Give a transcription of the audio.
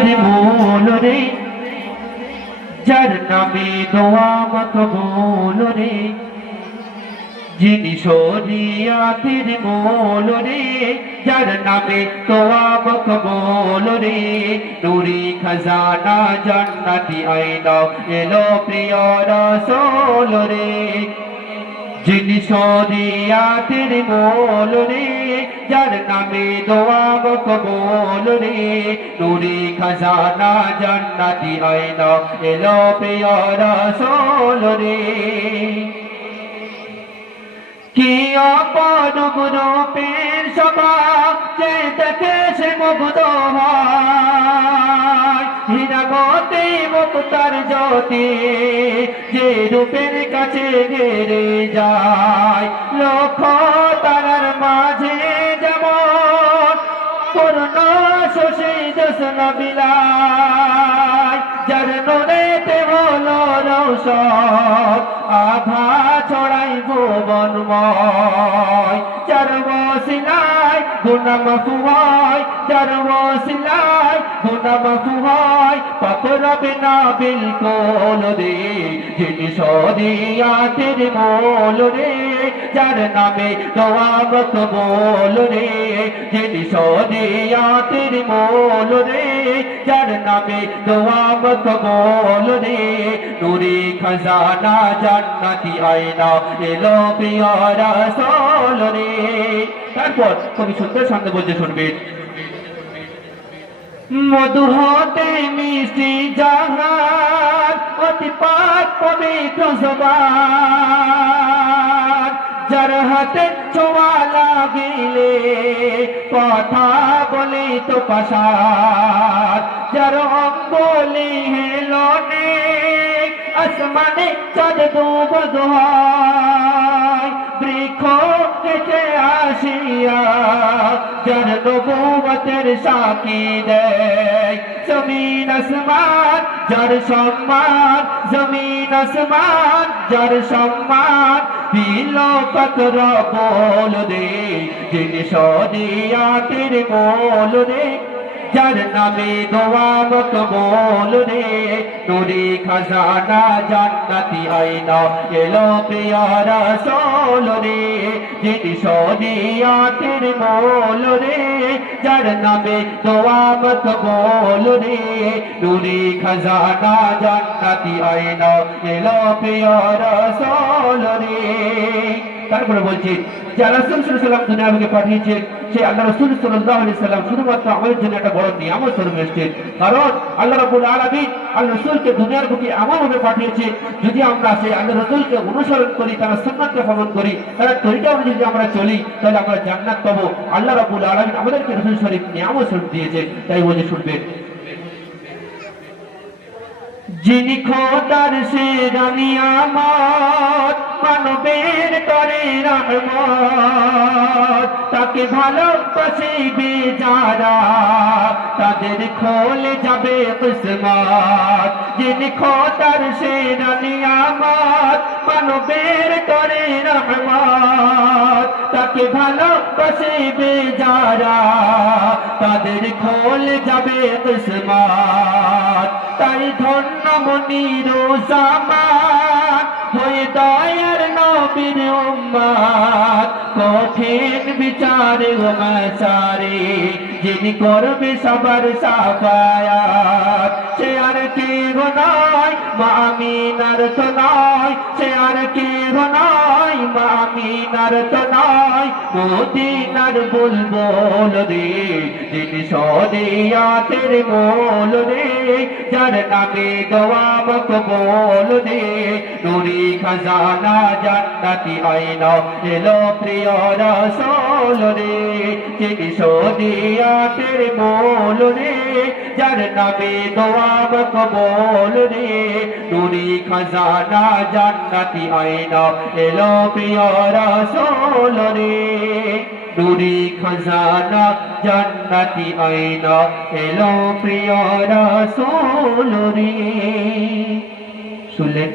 শরিয়াতের মূল রে, যার নামে দোয়া মকবুল রে, যিনি শরিয়াতের মূল রে, যার নামে দোয়া মকবুল রে, নূরি খাজানা জান্নাতি আয়না এলো প্রিয় রাসূল রে, যিনি শরিয়াতের মূল রে, যার নামে দোয়া মকবুল রে, নূরি খাজানা জান্নাতি আয়না এলো প্রিয় রাসূল রে। কি অপরূপ রূপের শোভা, যে দেখে সে মুগ্ধ হয়, হীরামতি মুক্তার জ্যোতি, যে রূপের কাছে ঘেরে যায়, লক্ষ তারার মাঝে যেমন পূর্ণ শশী জ্যোৎস্না বিলায়, যার নূরেতে হলো রৌশন আভা ছড়াই ভুবনময়, যার ওসিলায় গুনাহ মাফু হয়, যার ওসিলায় গুনাহ মাফু হয়, পাপ রবে না বিলকুল রে, যিনি শরিয়াতের মূল রে, যার নামে দোয়া মকবুল রে, যিনি শরিয়াতের মূল রে, যার নামে দোয়া মকবুল রে, নূরি খাজানা জান্নাতি আয়না এলো প্রিয় রাসূল রে। তারপর কবি সুন্দর ছন্দে বলতে শুনবেন, মধু হতে মিষ্টি জাহান, অতি পাক পবিত্র জবান, যার হাতে ছোঁয়া লাগিলে কথা বলি তো পাশান, যার অঙ্গলি হেলনে আসমানে চাঁদ ডুবদ হয়, বৃক্ষ থেকে আসিয়া যার নবুয়তের সাক্ষী দেয়, জমিন আসমান যার সম্মান, জমিন আসমান যার সম্মান, বিলোপত রবল রে, যিনি শরিয়াতের মূল রে, যার নামে দোয়া মকবুল রে, নূরি খাজানা জান্নাতি আয়না এলো প্রিয় রাসূল রে, যিনি শরিয়াতের মূল রে, যার নামে দোয়া মকবুল রে, নূরি খাজানা জান্নাতি আয়না এলো প্রিয় রাসূল রে। তারপরে বলছি, যারা রাসূল সাল্লাল্লাহু আলাইহি ওয়াসাল্লাম দুনিয়াকে পাঠিয়েছেন, সেই আল্লাহ রাসূল সাল্লাল্লাহু আলাইহি ওয়াসাল্লাম শুধুমাত্র আমাদের জন্য একটা বড় নিয়ামত স্বরূপ এসেছেন। কারণ আল্লাহ রাব্বুল আলামিন আল্লাহ রাসূলকে দুনিয়ার বুকে এমনভাবে পাঠিয়েছে, যদি আমরা সেই আল্লাহ রাসূলকে অনুসরণ করি, তার সুন্নাতকে পালন করি, তার তরিকা অনুযায়ী যদি আমরা চলি, তাহলে আমরা জান্নাত পাবো। আল্লাহ রাব্বুল আলামিন আমাদেরকে রাসূল শরীফ নিয়ামত স্বরূপ দিয়েছে। তাই বলে শুনবেন, যিনি খোদার সেরা নিয়ামত, মানবের করে রহমত, তাকে ভালোবাসিবে যারা, তাদের খোলে যাবে কিসমত, যিনি খোদার সেরা নিয়ামত, মানবের করে রহমত, তাকে ভালোবাসিবে যারা, তাদের খোলে যাবে কিসমত। তাই ধন্য মনিরুজ্জামান হয়ে দয়ার নবীর উম্মত, কঠিন বিচারে ও মাসারে যিনি করবে সবার সাফায়াত, সে আর কেহ নয় মা আমিনার তো নয়, সে আর কেহ নয় মা আমিনার তো নয়, মদিনার বুলবুল রে, যিনি শরিয়াতের মূল রে, যার নামে দোয়া মকবুল রে, নূরি খাজানা জান্নাতি আয়না এলো প্রিয় রাসূল রে, যিনি শরিয়াতের মূল রে, যার নামে দোয়া মকবুল রে, নূরি খাজানা জান্নাতি আয়না এলো প্রিয় রাসূল রে, নূরি খাজানা জান্নাতি আয়না এলো প্রিয় রাসূল রে। শুনলেন?